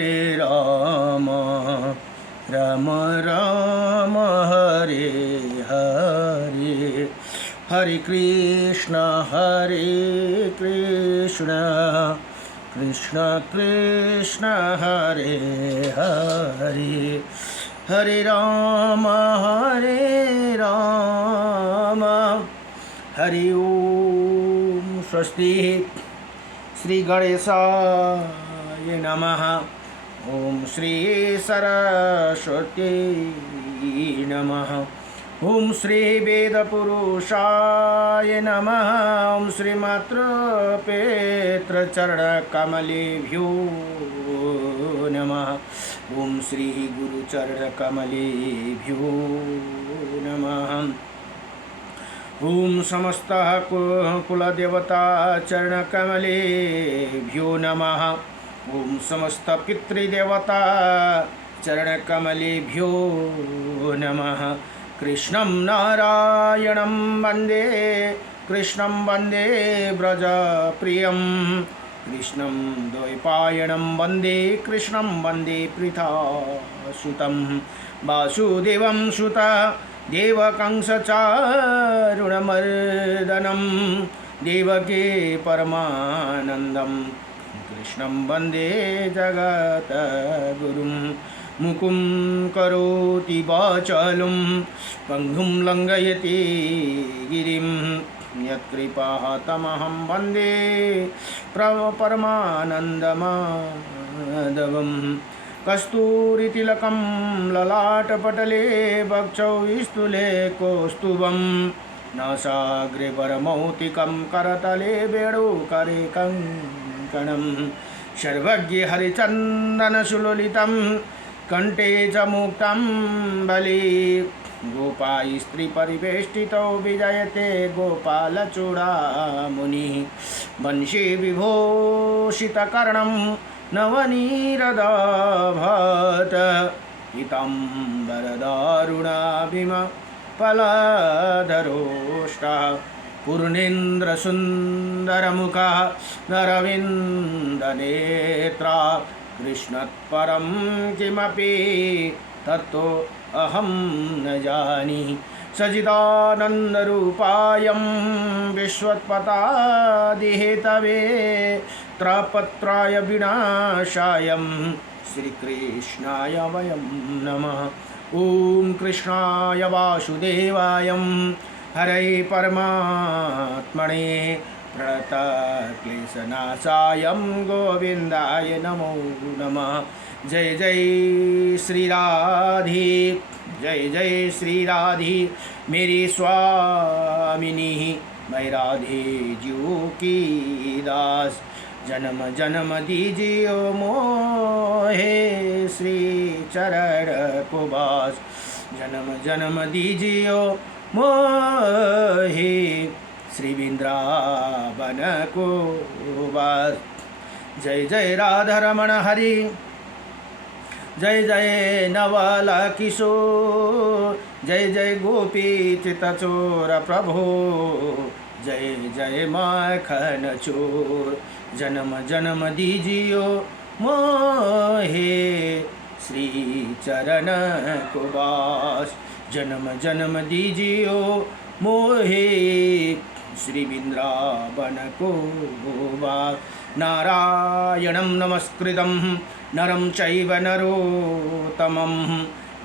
हरे राम राम राम हरे हरे हरे कृष्ण कृष्ण कृष्ण हरे हरे हरे राम हरि ओम स्वस्ति श्री गणेशाय नमः। ओम श्री सरस्वती नमः। ओम श्री वेदपुरुषाय नमः। ओम श्री मातृपेत्रचरणकमलेभ्यो नमः। ओम श्री गुरुचरणकमलेभ्यो नमः। ओम समस्त कुलदेवता चरणकमलेभ्यो नमः। ओम समस्त पितृदेवता चरणकमलेभ्यो नमः। कृष्णं नारायणं वन्दे कृष्णं वन्दे व्रजप्रियं कृष्णं द्वैपायनं वन्दे कृष्णं वन्दे पृथासुतं वासुदेवं सुता देवकंसचारुणमर्दनं देवकी परमानन्दं कृष्णं वन्दे जगद्गुरुं मुकुं करोति वाचालं पङ्गुं लङ्घयति गिरिं यत्कृपातमहं वन्दे परमानन्दमाधवम्। कस्तूरितिलकं ललाटपटले वक्षौ स्तूले कौस्तुभं नासाग्रे वरमौक्तिकं करतले वेणुकरे कङ्कणं सर्वज्ञे हरिचन्दनसुललितं कण्ठे च मुक्तं बलि गोपास्त्रीपरिवेष्टितो विजयते गोपालचूडामुनिः वंशे विभूषितकर्णं नवनीरदाभात पीताम्बरदारुणाभिम फलधरोष्टा पूर्णेन्द्रसुन्दरमुखः नरविन्दनेत्रा कृष्णत्परं किमपि तत्तो अहं न जानीहि। सच्चिदानन्दरूपायं विश्वोत्पत्यादिहेतवे त्रपत्राय विनाशायं श्रीकृष्णाय वयं नमः। ॐ कृष्णाय वासुदेवाय हरे परमात्मने प्रणतक्लेशनाशाय गोविन्दाय नमो नमः। जय जय श्री राधे जय जय श्री राधे मेरी स्वामिनी मैं राधे जीव की दास। जन्म जन्म दीजिए मोहे श्री चरण को बास। जन्म जन्म दीजिए मोहे श्री वृंदावन को बास। जय जय राधा रमण हरि जय जय नवल किशोर जय जय गोपी चितचोर प्रभो जय जय माखन चोर। जन्म जन्म दीजियो मोहे श्री चरण को बास। जन्म जन्म दीजियो मोहे श्री वृंदावन को बास। नारायणं नमस्कृतं नरं चैव नरोत्तमं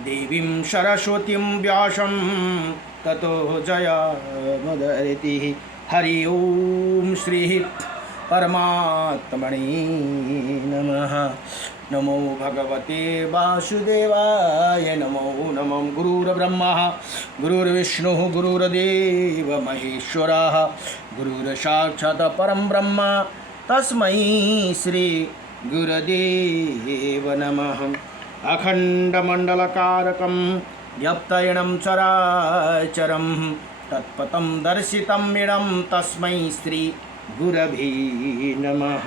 देवीं सरस्वतीं व्यासं ततो जयमुदीरयति। हरि ओम श्री परमात्मने नमः। नमो भगवते वासुदेवाय नमो नमः। गुरुर्ब्रह्मा गुरुर्विष्णुः गुरुर्देव महेश्वरः गुरुर्साक्षात् परं ब्रह्म तस्मै श्री गुरुदेव नमः। अखण्डमण्डलकारकं व्याप्तयनं चराचरं तत्पदं दर्शितं इदं तस्मै श्री गुरवे नमः।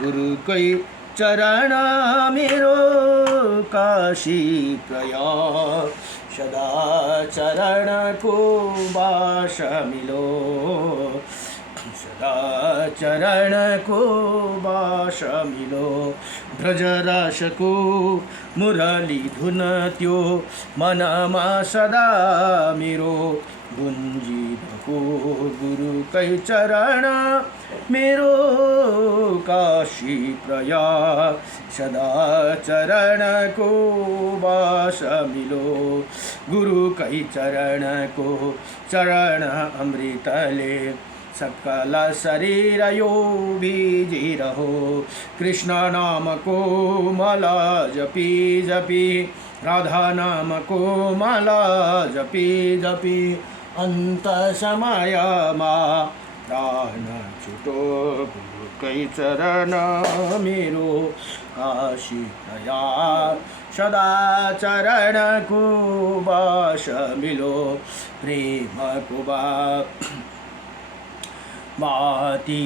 गुरु कोई चरण मेरो काशी प्रयाग सदा चरण को बास मिलो। सदा चरण को बास मिलो ब्रजरस को मुरली धुन त्यो मनमा सदा मेरो गुन्जिरहेको गुरु कै चरण मेरो काशी प्रयाग सदा चरण को बास मिलो गुरु कै चरण को चरण अमृतले सकल शरीर यो बीजिरहो कृष्ण नाम को माला जपी जपी राधा नाम को माला जपी जपी अंत समय मा प्राण छुटो गुरु कै चरण मेरो काशी प्रयाग सदा चरण को बास मिलो प्रेम को बाती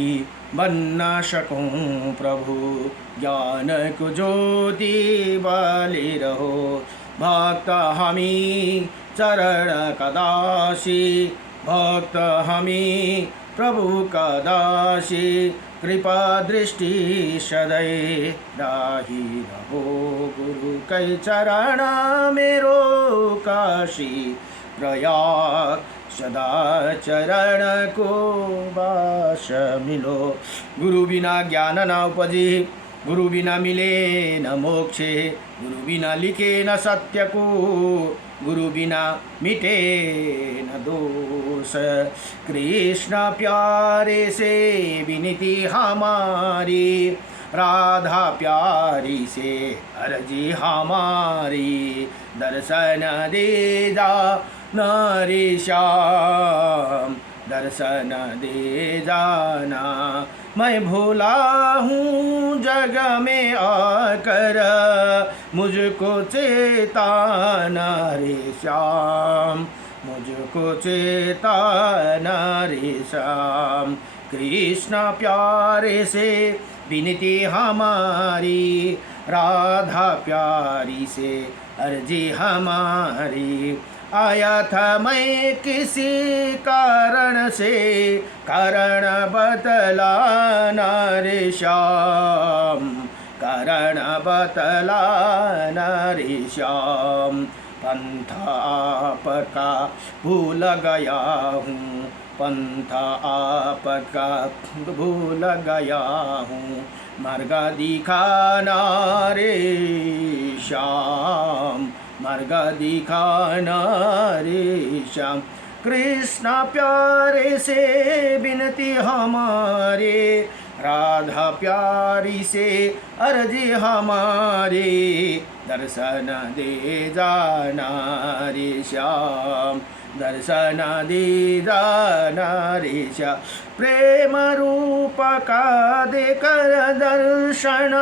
बन्ना सकूं प्रभु ज्ञान को ज्योति बाली रहो भक्त हमी चरण कदासी भक्त हमी प्रभु कदासी कृपा दृष्टि सदै राही रहो गुरु कै चरण मेरो काशी प्रयाग सदा चरण को बास मिलो गुरु बिना ज्ञान न उपजे गुरु बिना मिले न मोक्षे गुरु बिना लिखे न सत्य को गुरु बिना मिटे न दोष कृष्ण प्यारे से विनती हमारी राधा प्यारी से अर्जी हमारी दर्शन दे जा नारी श्याम दर्शन दे जाना मैं भूला हूँ जग में आकर मुझको चेताना रे श्याम मुझको चेताना रे श्याम कृष्ण प्यारे से विनती हमारी राधा प्यारी से अर्जी हमारी आया था मैं किसी कारण से कारण बतलाना रे श्याम कारण बतलाना रे श्याम पंथ आपका भूल गया हूँ पंथ आपका भूल गया हूँ मार्ग दिखाना रे श्याम मार्ग दिखाना रे श्याम कृष्ण प्यारे से विनती हमारे राधा प्यारी से अर्जी हमारी दर्शन दे जाना रे श्याम दर्शन दे जाना रे श्याम प्रेम रूप का देकर दर्शन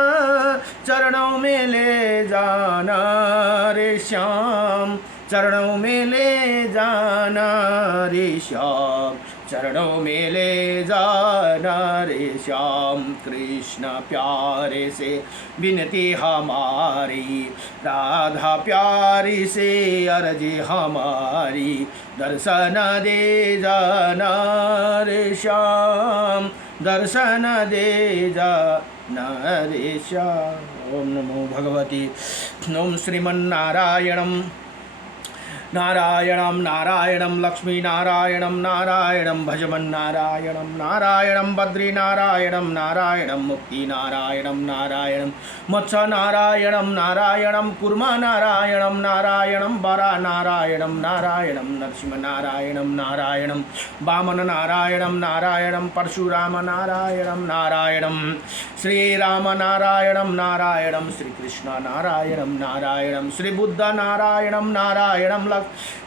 चरणों में ले जाना रे श्याम चरणों में ले जाना रे श्याम चरणों में ले जाना रे श्याम कृष्ण प्यारे से विनती हमारी राधा प्यारी से अर्जी हमारी दर्शन दे जाना रे श्याम दर्शन दे जाना रे श्याम ओम नमो भगवती ओम श्रीमन्नारायणं नारायणं नारायणं लक्ष्मी नारायणं नारायणं भजमन्नारायणं नारायणं बद्री नारायणं नारायणं मुक्ति नारायणं नारायणं मत्स्य नारायणं नारायणं कुर्म नारायणं नारायणं वरा नारायणं नारायणं नरसिंह नारायणं नारायणं वामन नारायणं नारायणं परशुराम नारायणं नारायणं श्रीराम नारायणं नारायणं श्रीकृष्ण नारायणं नारायणं श्रीबुद्ध नारायणं नारायणं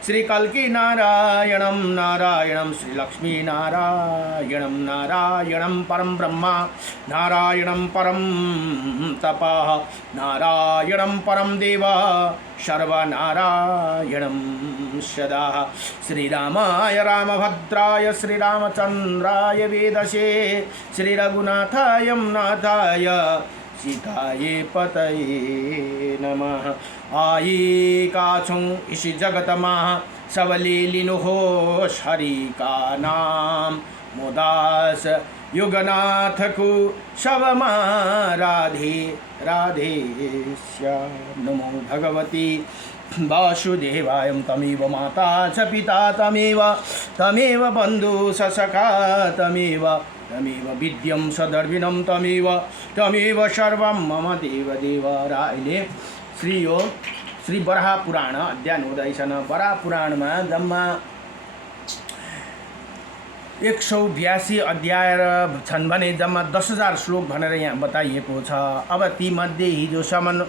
श्री कल्की नारायणं नारायणं श्री लक्ष्मी नारायणं नारायणं परम ब्रह्मा नारायणं परम तपः नारायणं परम देवा सर्वनारायणं सदा श्रीरामाय रामभद्राय श्रीरामचन्द्राय वेदसे श्रीरघुनाथाय नाथाय सीताये पतये नमः आई काछुं इस जगत मा सबले लिनु हो हरि का नाम मुदास युगनाथको शवमा राधे राधे श्याम। नमो भगवती वासुदेवाय। तमेव माता च पिता तमेव बन्धु स सखा तमेव विद्यं सदर्विनं तमेव सर्वं मम देव। र अहिले श्री वराह पुराण अध्ययन हुँदैछन्। वराह पुराणमा जम्मा 182 अध्याय छन् भने जम्मा 10,000 श्लोक भनेर यहाँ बताइएको छ। अब तीमध्ये हिजोसम्म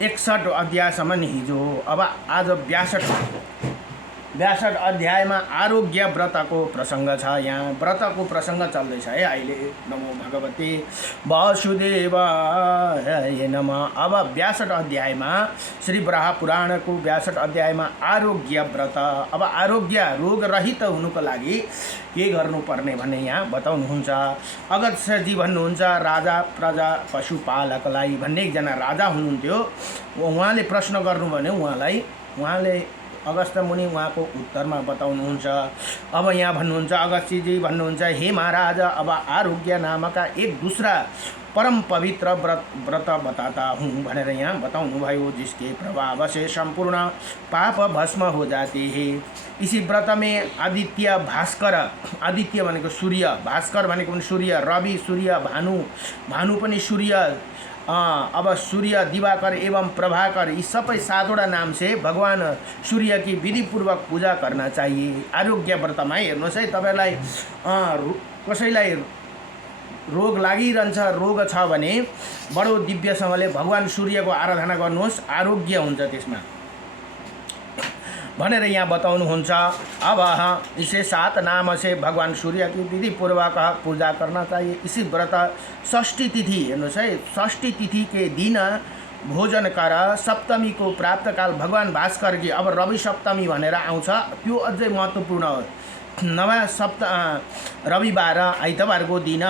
61 अध्यायसम्म हिजो हो। अब आज 62 अध्यायमा आरोग्य व्रतको प्रसङ्ग छ। यहाँ व्रतको प्रसङ्ग चल्दैछ है अहिले। नमो भगवते वासुदेवाय नमः। अब 62 अध्यायमा श्री वराह पुराणको 62 अध्यायमा आरोग्य व्रत। अब आरोग्य रोग रहित हुनुको लागि के गर्नुपर्ने भन्ने यहाँ बताउनुहुन्छ। अगस्त्यजी भन्नुहुन्छ राजा प्रजा पशुपालकलाई भन्ने एकजना राजा हुनुहुन्थ्यो। उहाँले प्रश्न गर्नु भने उहाँले अगस्त्य मुनि उहाँको उत्तरमा बताउनुहुन्छ। अब यहाँ भन्नुहुन्छ अगस्त्यजी भन्नुहुन्छ हे महाराज अब आरोग्य नामका एक दूसरा परम पवित्र व्रत बताता हूँ भनेर यहाँ बताउनु भयो। जिसके प्रभाव से संपूर्ण पाप भस्म हो जाते हैं। इसी व्रत में आदित्य भास्कर, आदित्य भनेको सूर्य, भास्कर भनेको पनि सूर्य, रवि सूर्य, भानु पनि सूर्य, अब सूर्य दिवाकर एवं प्रभाकर यी सबै 7वटा नाम से भगवान सूर्य की विधिपूर्वक पूजा करना चाहिए। आरोग्य व्रतमा हेर्नुहोस् है, तपाईलाई कसैलाई रोग लागिरहन्छ, रोग छ भने बडो दिव्यसँगले भगवान सूर्यको आराधना गर्नुहोस्, आरोग्य हुन्छ त्यसमा भनेर यहाँ बताउनुहुन्छ। अब इसे 7 नाम से भगवान सूर्य की विधि पूर्वक पूजा करना चाहिए। इसी व्रत षष्ठी तिथि हेर्नुहोस् है, षष्ठी तिथि के दिन भोजन कर। सप्तमी को प्राप्त काल भगवान भास्कर की, अब रवि सप्तमी भनेर आउँछ, त्यो अझै महत्त्वपूर्ण हो। नवा रविबार आइतबारको दिन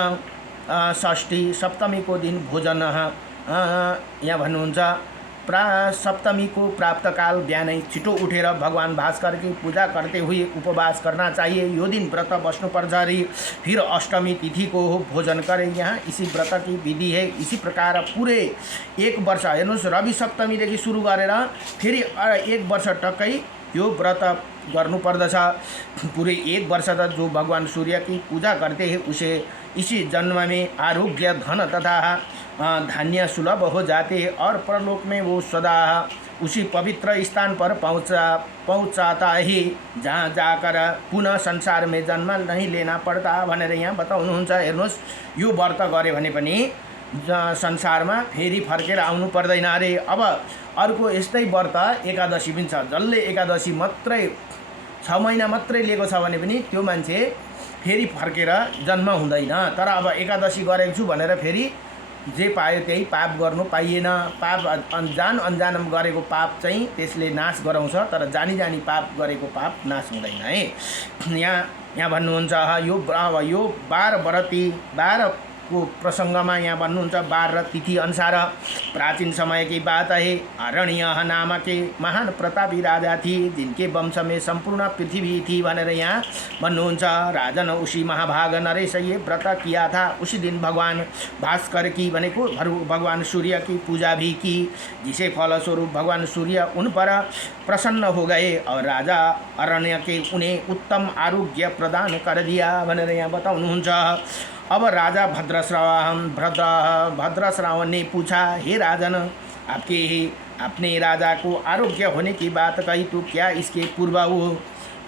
षष्ठी, सप्तमी को दिन भोजन। यहाँ भन्नुहुन्छ सप्तमी को प्राप्त काल बिहानै छिटो उठेर भगवान भास्कर की पूजा करते हुए उपवास करना चाहिए। यो दिन व्रत बस्नुपर्छ रे। फिर अष्टमी तिथि को भोजन करें। यहाँ इसी व्रत की विधि है। इसी प्रकार पूरे 1 वर्ष हेर्नुहोस्, रवि सप्तमीदेखि सुरु गरेर फेरि 1 वर्ष टक्कै यो व्रत गर्नुपर्दछ। पूरे 1 वर्ष तक जो भगवान सूर्य की पूजा करते हैं उसे इसी जन्म में आरोग्य धन तथा धान्य सुलभ हो जाते हैं और परलोक में वो सदा उसी पवित्र स्थान पर पहुँचाता है जहाँ जाकर पुनः संसार में जन्म नहीं लेना पड़ता भनेर यहाँ बताउनुहुन्छ। हेर्नुहोस्, यो व्रत गरे भने पनि संसारमा फेरि फर्केर आउनु पर्दैन अरे। अब अर्को यस्तै व्रत एकादशी पनि छ। जसले एकादशी मात्रै 6 महिना मात्रै लिएको छ भने पनि त्यो मान्छे फेरि फर्केर जन्म हुँदैन। तर अब एकादशी गरेको छु भनेर फेरि जे पायो त्यही पाप गर्नु पाइएन। पाप अनजानमा गरेको पाप चाहिँ त्यसले नाश गराउँछ, तर जानी जानी पाप गरेको पाप नाश हुँदैन है। यहाँ भन्नुहुन्छ यो 12 व्रती 12 को प्रसंगमा यहाँ भन्नुहुन्छ 12 तिथि अनुसार प्राचीन समय की बात है। अरण्य नाम के महान प्रतापी राजा थी जिनके वंश में संपूर्ण पृथ्वी थी भनेर यहाँ भन्नुहुन्छ। राजन उसी महाभाग नरेश ये व्रत किया था। उसी दिन भगवान भास्कर की भनेको भगवान सूर्य की पूजा भी की, जिसे फलस्वरूप भगवान सूर्य उन पर प्रसन्न हो गए और राजा अरण्य के उन्हें उत्तम आरोग्य प्रदान कर दिया भनेर यहाँ बताउनुहुन्छ। अब राजा भद्रश्रावण ने पूछा, हे राजन, अपने राजा को आरोग्य होने की बात कही तो क्या इसके पूर्व वो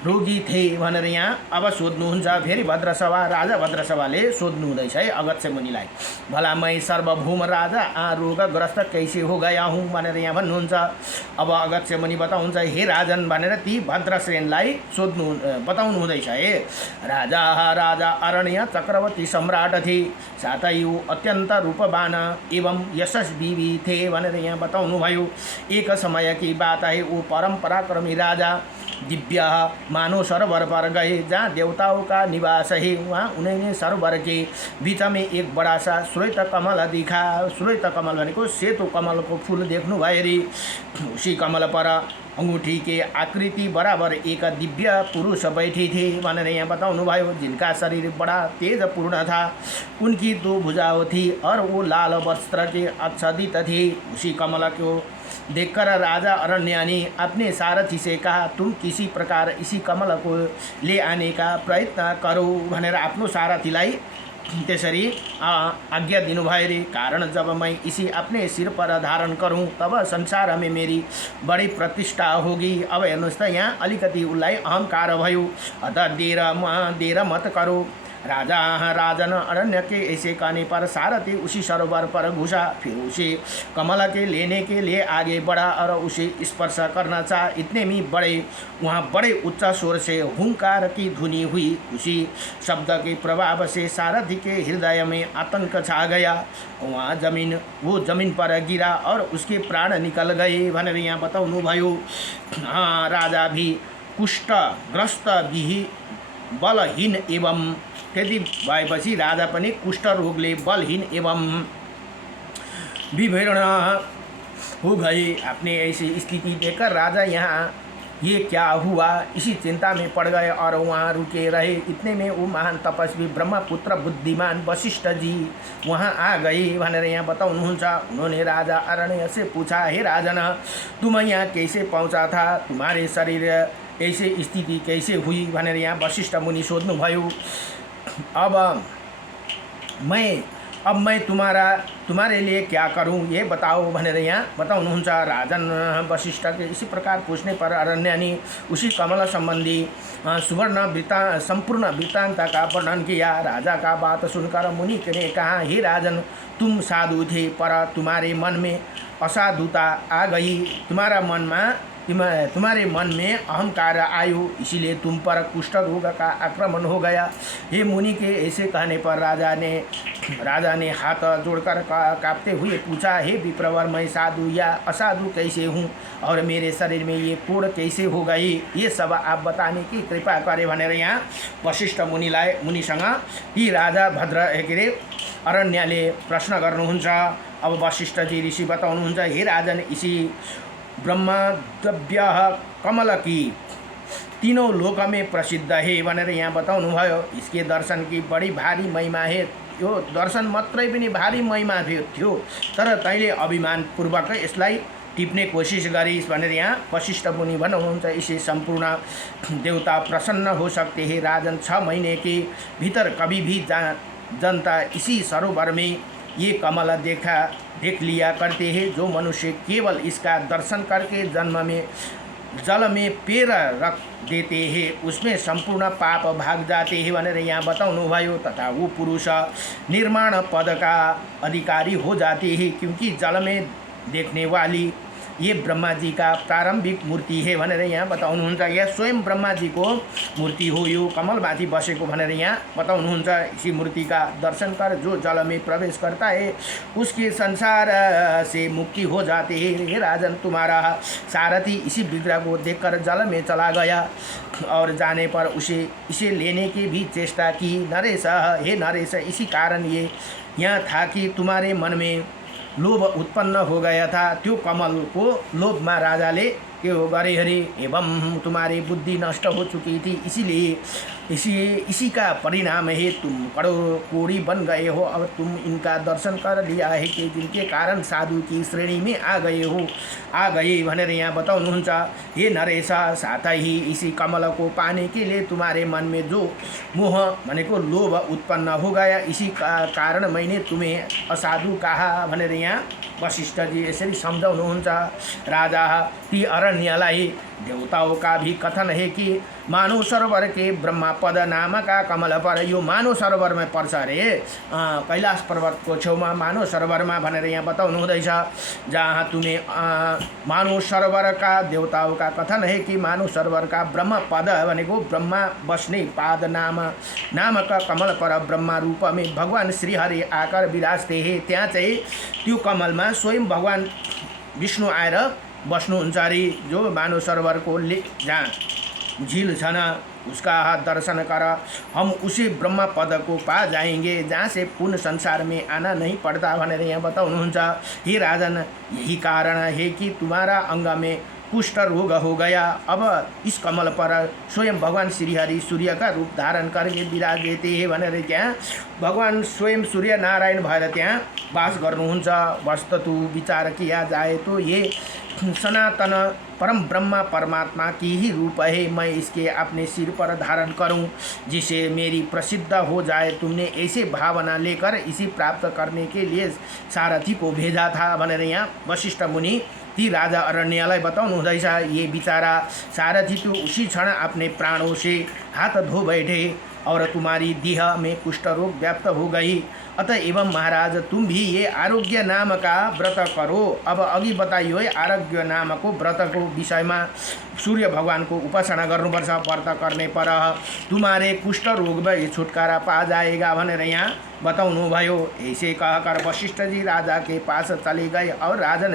रोगी थे भनेर यहाँ अब सोध्नुहुन्छ। फेरि राजा भद्रसभाले सोध्नु हुँदैछ है अगस्त्य मुनिलाई, भला मैं सर्वभौम राजा रोगग्रस्त कैसे हो गया हूँ भनेर यहाँ भन्नुहुन्छ। अब अगस्त्य मुनि बताउनुहुन्छ, हे राजन भनेर ती भद्रश्रेणलाई बताउनु हुँदैछ है। राजा अरण्य चक्रवर्ती सम्राट थे, साथै वो अत्यन्त रूपवान एवं यशस्वी भी थे भनेर यहाँ बताउनु भयो। एक समय की बात है, वो परम पराक्रमी राजा दिव्य मानो सरोवर पर गए जहाँ देवताओं का निवास है। वहाँ उन्होंने सरोवर के बीच में एक बड़ा सा श्वेत कमल दिखा। श्वेत कमल भनेको सेतो कमल को फूल देख्नु भयो रे। उसी कमल पर अंगूठी के आकृति बराबर एक दिव्य पुरुष बैठी थी भनेर यहाँ बताउनुभयो। जिनका शरीर बड़ा तेजपूर्ण था, उनकी 2 भुजाएं थी और वो लाल वस्त्र के आच्छादित थी। उसी कमल को देखकर राजा अरण्यानी अपने सारथी से कहा, तुम किसी प्रकार इसी कमल को ले आने का प्रयत्न करो भनेर आफ्नो सारथीलाई त्यसरी आज्ञा दिनुभयो रे। कारण जब मैं इसी अपने सिर पर धारण करूं तब संसार में मेरी बड़ी प्रतिष्ठा होगी। अब हेर्नुहोस् त यहाँ अलिकति उसलाई अहंकार भयो। अतः देर मत करो। राजन अरण्य के ऐसे कहने पर सारथी उसी सरोवर पर घुसा। फिर उसे कमल के लेने के लिए आगे बढ़ा और उसे स्पर्श करना चाहा। इतने में वहाँ बड़े उच्च स्वर से हुंकार की ध्वनि हुई। उसी शब्द के प्रभाव से सारथी के हृदय में आतंक छा गया। वो जमीन पर गिरा और उसके प्राण निकल गए भनेर यहाँ बताउनुभयो। राजा भी कुष्ठग्रस्त बलहीन एवं त्यति भएपछि राजा पनि कुष्ठ रोगले बलहीन एवं विवर्ण हो गए। अपने ऐसी स्थिति देखकर राजा यहाँ ये क्या हुआ इसी चिंता में पड़ गए और वहाँ रुके रहे। इतने में वो महान तपस्वी ब्रह्मपुत्र बुद्धिमान वशिष्ठ जी वहाँ आ गए भनेर यहाँ बताउनुहुन्छ। उन्होंने राजा अरण्य से पूछा, हे राजन, तुम यहाँ कैसे पहुँचा था? तुम्हारे शरीर ऐसे स्थिति कैसे हुई भनेर यहाँ वशिष्ठ मुनि सोध्नुभयो। अब मैं तुम्हारे लिए क्या करूं ये बताओ भनेर यहाँ बताउनुहुन्छ। राजन वशिष्ठ के इसी प्रकार पूछने पर अरण्यानी उसी कमल संबंधी संपूर्ण वृत्तांत का वर्णन किया। राजा का बात सुनकर मुनि ने कहा, हे राजन, तुम साधु थे पर तुम्हारे मन में असाधुता आ गई। तुम्हारे मन में अहंकार आयो, इसीलिए तुम पर कुष्ठ रोग का आक्रमण हो गया। हे मुनि के ऐसे कहने पर राजा ने हाथ जोड़कर कांपते हुए पूछा, हे विप्रवर, मैं साधु या असाधु कैसे हूँ और मेरे शरीर में ये कोड़ कैसे हो गई, ये सब आप बताने की कृपा करे भनेर यहाँ वशिष्ठ मुनिसँग यी राजा भद्र के अरण्यले प्रश्न गर्नुहुन्छ। अब वशिष्ठजी ऋषि बताउनुहुन्छ, हे राजन, इसी ब्रह्मद्रव्य कमल की तीनों लोक में प्रसिद्ध है भनेर यहाँ बताउनुभयो। इसके दर्शन की बड़ी भारी महिमा है। यो दर्शन मात्रै पनि भारी महिमा थियो, तर तैँले अभिमानपूर्वक यसलाई टिप्ने कोशिश गरिस् भनेर यहाँ वशिष्ठ मुनि भन्नुहुन्छ। इसे संपूर्ण देवता प्रसन्न हो सकते हैं। राजन, 6 महीने के भीतर कभी भी जनता इसी सरोवर में ये कमल देख लिया करते हैं। जो मनुष्य केवल इसका दर्शन करके जल में पैर रख देते हैं, उसमें संपूर्ण पाप भाग जाते हैं भनेर यहाँ बताउनुभयो। तथा वो पुरुष निर्माण पद का अधिकारी हो जाते हैं, क्योंकि जल में देखने वाली ये ब्रह्मा जी का प्रारंभिक मूर्ति है भनेर यहाँ बताउनुहुन्छ। यह स्वयं ब्रह्मा जी को मूर्ति हो, यो कमलमाथि बसेको भनेर यहाँ बताउनुहुन्छ। इसी मूर्ति का दर्शन कर जो जल में प्रवेश करता है उसके संसार से मुक्ति हो जाते हैं। हे राजन, तुम्हारा सारथी इसी विग्रह को देखकर जल में चला गया और जाने पर इसे लेने की भी चेष्टा की। नरेश, हे नरेश, इसी कारण ये यहाँ था कि तुम्हारे मन में लोभ उत्पन्न हो गया था। त्यो कमल को लोभमा राजाले के हो गरे हरे एवं तुम्हारी बुद्धि नष्ट हो चुकी थी, इसीलिए इसी का परिणाम है तुम कोड़ी बन गए हो। अब तुम इनका दर्शन कर लिया है कि जिनके कारण साधु की श्रेणी में आ गए भनेर यहाँ बताउनुहुन्छ। हे नरेश, साथै ही इसी कमल को पाने के लिए तुम्हारे मन में जो मोह भनेको लोभ उत्पन्न हो गया, इसी कारण मैंने तुम्हें असाधु कहा भनेर यहाँ वशिष्ठ जी यसरी सम्झाउनुहुन्छ। राजा ती अरण्यलाई देवताओं का भी कथन है कि मानव सरोवर के ब्रह्मपद नामका कमल पर, यो मानव सरोवर में पर्छ अरे, कैलाश पर्वत को छेउमा मानव सरोवर में भनेर यहाँ बताउनु हुँदैछ। जहाँ तुम्हें मानव सरोवर का देवताओं का कथन है कि मानव सरोवर का ब्रह्मपद भनेको ब्रह्मा बस्ने पाद नामक कमल पर ब्रह्मा रूप में भगवान श्रीहरि आकर विराजते हैं। त्यहाँ चाहिँ त्यो कमलमा स्वयं भगवान विष्णु आएर बस्नुहुन्छ अरे। जो मानव सरोवर को जहाँ झील छन उसका दर्शन कर हम उसी ब्रह्म पद को पा जाएंगे, जहाँ से पुण्य संसार में आना नहीं पड़ता भनेर यहाँ बताउनुहुन्छ। हे राजन, यही कारण है कि तुम्हारा अंग में कुष्ठ रोग हो गया। अब इस कमल पर स्वयं भगवान श्रीहरि सूर्य का रूप धारण करके विराजे थे भनेर त्यहाँ भगवान स्वयं सूर्य नारायण भएर त्यहाँ वास गर्नुहुन्छ। वस्तुतु विचार किया जाए तो ये सनातन परम ब्रह्मा परमात्मा की ही रूप है। मैं इसके अपने सिर पर धारण करूं जिसे मेरी प्रसिद्ध हो जाए। तुमने ऐसे भावना लेकर इसे प्राप्त करने के लिए सारथी को भेजा था भनेर यहाँ वशिष्ठ मुनि ती राजा अरण्यलाई बताउनु हुँदैछ। ये बिचारा सारथी तो उसी क्षण अपने प्राणों से हाथ धो बैठे और तुम्हारी देह में कुष्ठ रोग व्याप्त हो गई। अतः एवं महाराज तुम भी ये आरोग्य नाम का व्रत करो। अब अघि बताइयो है आरोग्य नाम को व्रत को विषय में सूर्य भगवान को उपासना गर्नुपर्छ। व्रत करने पर तुम्हारे कुष्ठ रोग में छुटकारा पा जाएगा भनेर यहाँ बताउनु भयो। ऐसे कहकर वशिष्ठ जी राजा के पास चले गए और राजा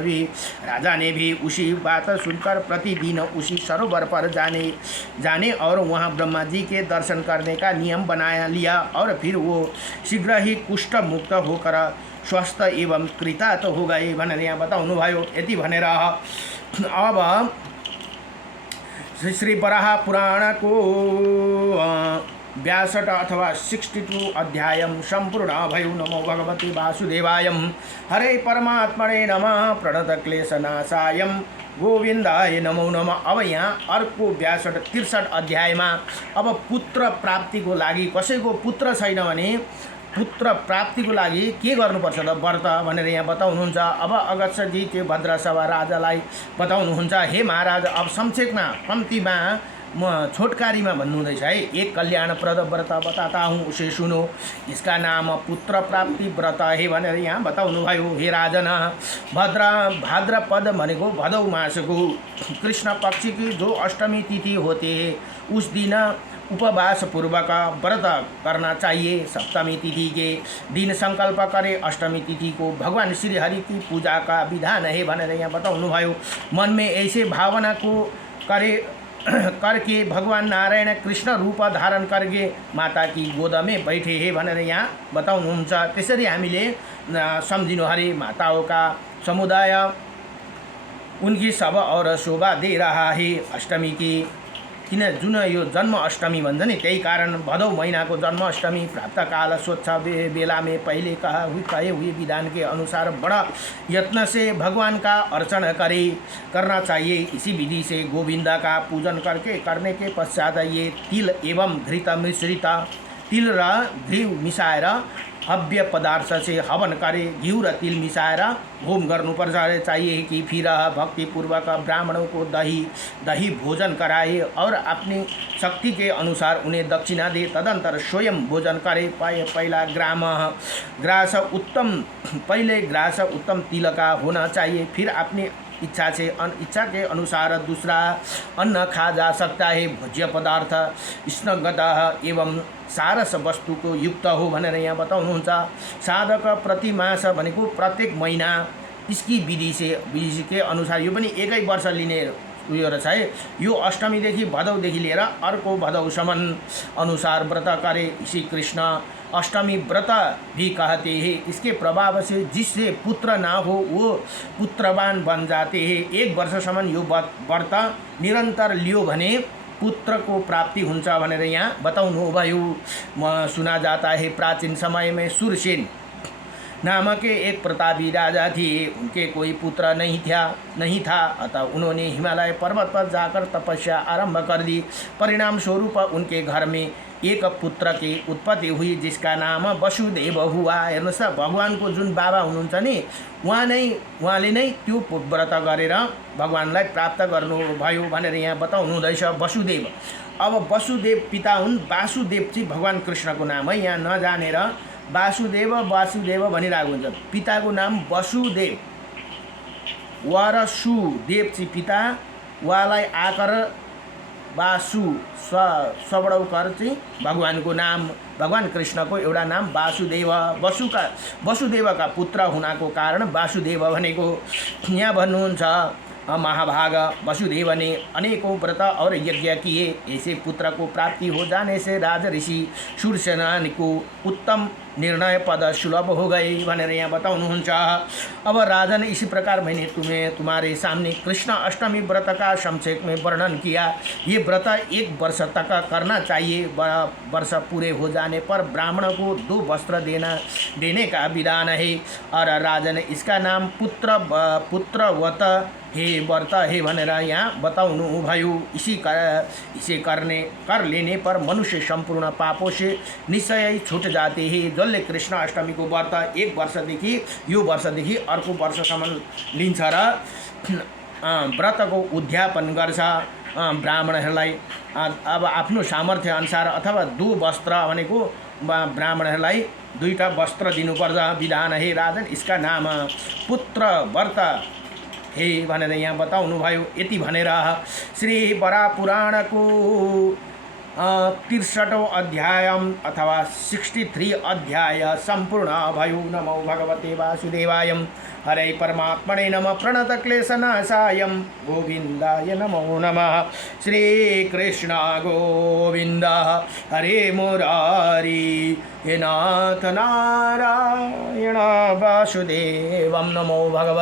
ने भी उसी बात सुनकर प्रतिदिन उसी सरोवर पर जाने और वहाँ ब्रह्मा जी के दर्शन करने का नियम बनाया लिया और फिर वो शीघ्र ही कुष्ठ मुक्त होकर स्वस्थ एवं कृतार्थ हो गए भनेर यहाँ बताउनु भयो। यति भनेर अब श्री वराह पुराण को 62 अथवा 62 अध्याय संपूर्ण भयो। नमो भगवते वासुदेवाय हरे परमात्मने नमः प्रणतक्लेशनाशाय गोविन्दाय नमो नमः। अब यहाँ अर्को 62-63 अध्यायमा अब पुत्र प्राप्तिको लागि कसैको पुत्र छैन भने पुत्र प्राप्तिको लागि के गर्नुपर्छ त व्रत भनेर यहाँ बताउनुहुन्छ। अब अगस्त्यजी त्यो भद्रसभा राजालाई बताउनुहुन्छ। हे महाराज अब संक्षेपमा कम्तीमा म छोटकारीमा भन्नुहुँदैछ है। एक कल्याणप्रद व्रत बताता हूँ उसे सुनो। इसका नाम पुत्र प्राप्ति व्रत है भनेर यहाँ बताउनु भयो। हे राजन भाद्रपद भनेको भदौ मासको कृष्ण पक्ष की जो अष्टमी तिथि होते है उस दिन उपवास पूर्वक व्रत करना चाहिए। सप्तमी तिथि के दिन संकल्प करे। अष्टमी तिथि को भगवान श्री हरि की पूजा का विधान है भनेर यहाँ बताउनु भयो। मन में ऐसे भावना को करके भगवान नारायण कृष्ण रूप धारण करके माता की गोद में बैठे है भनेर यहाँ बताउनुहुन्छ। त्यसरी हामीले सम्झिनु हरे माताओं का समुदाय उनकी सब और शोभा दे रहा है। अष्टमी की किन जुन यो जन्म अष्टमी भन्छ नि त्यही कारण भदौ महीना को जन्म अष्टमी प्राप्त काल स्वच्छ बेला में पहले कहे हुए विधान के अनुसार बड़ा यत्न से भगवान का अर्चन करना चाहिए। इसी विधि से गोविंदा का पूजन करने के पश्चात ये तिल एवं घृत मिश्रित तिल र घृ मिसाएर हव्य पदार्थ से हवन करे। घिउ र तिल मिसाएर होम गर्नुपर्छ चाहिए कि फिर भक्तिपूर्वक ब्राह्मणों को दही भोजन कराए और अपनी शक्ति के अनुसार उन्हें दक्षिणा दे। तदंतर स्वयं भोजन करे। पहला ग्रास उत्तम तिल का होना चाहिए। फिर अपनी इच्छा के अनुसार दूसरा अन्न खा जा सकता है। भोज्य पदार्थ स्नग्ध एवं सारस वस्तु को युक्त हो भनेर यहाँ बताउनुहुन्छ। साधक प्रति मास भनेको प्रत्येक महीना इसकी विधि के अनुसार यो पनि एकै वर्ष लिने उयो रहेछ है। यो अष्टमीदेखि भदौदेखि लिएर अर्को भदौसम्म अनुसार व्रत करे। श्री कृष्ण अष्टमी व्रत भी कहते हैं। इसके प्रभाव से जिससे पुत्र ना हो वो पुत्रवान बन जाते हैं। एक वर्षसम्म यो व्रत निरंतर लियो भने पुत्र को प्राप्ति हुन्छ भनेर यहाँ बताउनु भयो। सुना जाता है प्राचीन समय में सूरसेन नामक के एक प्रतापी राजा थे। उनके कोई पुत्र नहीं था अतः उन्होंने हिमालय पर्वत पर जाकर तपस्या आरंभ कर दी। परिणाम स्वरूप उनके घर में एक पुत्र की उत्पत्ति हुई जिसका नाम वसुदेव हुआ। हेर्नुहोस् त भगवान को जुन बाबा हुनुहुन्छ नि उहाँले नै त्यो व्रत गरेर भगवानलाई प्राप्त गर्नुभयो भनेर यहाँ बताउनु हुँदैछ। वसुदेव अब वसुदेव पिता हुन्। वासुदेव चाहिँ भगवान कृष्णको नाम है। यहाँ नजानेर वासुदेव भनिरहेको हुन्छ। पिताको नाम वसुदेव वरसुदेव चाहिँ पिता वालाई आकर वासु सबडौकर चाहिँ भगवानको नाम। भगवान कृष्णको एउटा नाम वासुदेव। वसुदेव का पुत्र हुनाको कारण वासुदेव भनेको यहाँ भन्नुहुन्छ। महाभाग वसुदेव ने अनेकों व्रत और यज्ञ किए। ऐसे पुत्र को प्राप्ति हो जाने से राज ऋषि सूर्यसेन को उत्तम निर्णय पद सुलभ हो गए भनेर यहाँ बताउनुहुन्छ। अब राजन, इसी प्रकार मैंने तुम्हारे सामने कृष्ण अष्टमी व्रत का संक्षेप में वर्णन किया। ये व्रत 1 वर्ष तक करना चाहिए। वर्ष पूरे हो जाने पर ब्राह्मण को 2 वस्त्र देने का विधान है। और राजन, इसका नाम पुत्रवत हे व्रत हे भनेर यहाँ बताउनु भयो। इसे कर लेने पर मनुष्य संपूर्ण पापों से निश्चय छूट जाते हैं। जसले कृष्ण अष्टमी को व्रत 1 वर्षदेखि यो वर्षदेखि अर्को वर्षसम्म लिन्छ र व्रतको उद्यापन गर्छ। ब्राह्मणहरूलाई अब आफ्नो सामर्थ्य अनुसार अथवा 2 वस्त्र भनेको ब्राह्मणहरूलाई 2टा वस्त्र दिनुपर्छ विधान है राजन। इसका नाम पुत्र व्रत हे भनेर यहाँ बताउनु भयो। यति भनेर श्री वराह पुराणको 63औं अध्याय अथवा 63 अध्याय सम्पूर्ण भयो। नमो भगवते वासुदेवाय। हरे परमात्मने नमः। प्रणतक्लेशनाशाय गोविन्दाय नमो नमः। श्रीकृष्ण गोविन्द हरे मुरारी हे नाथ नारायण वासुदेवं। नमो भगवते